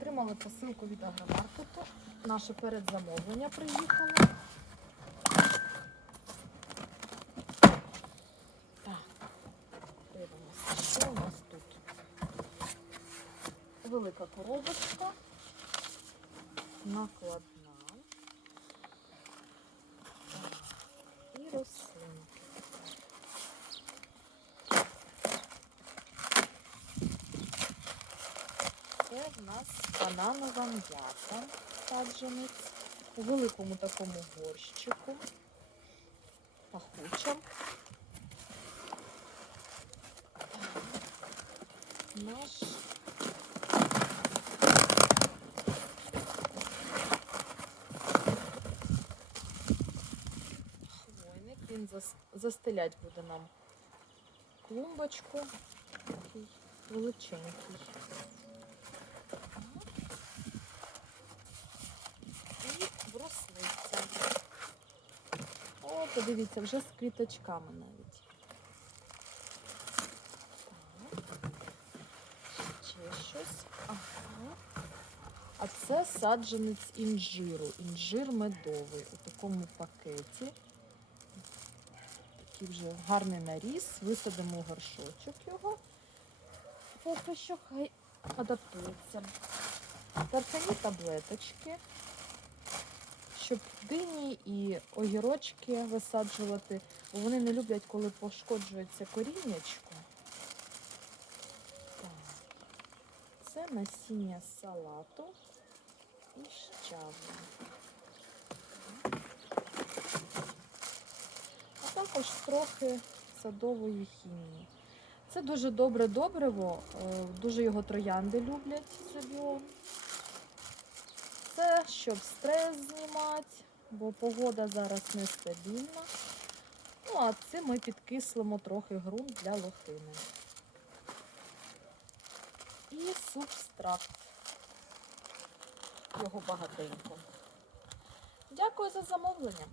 Отримали посилку від агромаркету. Наше передзамовлення приїхало. Так, дивимося, що у нас тут. Велика коробочка, накладна Так, і рослинки. В нас бананова м'ята саджанець у великому такому горщику. Пахуча. Наш хвойник. Він застелять буде нам клумбочку. Такий величенький. Подивіться, вже з квіточками навіть. Так. Ще щось. Ага. А це саджанець інжиру. Інжир медовий у такому пакеті. Такий вже гарний наріс. Висадимо у горшочок його. Поки що хай адаптується. Тарфяні таблеточки, щоб дині і огірочки висаджувати, бо вони не люблять, коли пошкоджується коріннячко. Це насіння салату і щавлення. А також трохи садової хімії. Це дуже добре добриво, е, дуже його троянди люблять собі. Це щоб стрес знімати, бо погода зараз нестабільна. Ну, а цим ми підкислимо трохи ґрунт для лохини. І субстракт. Його багатенько. Дякую за замовлення.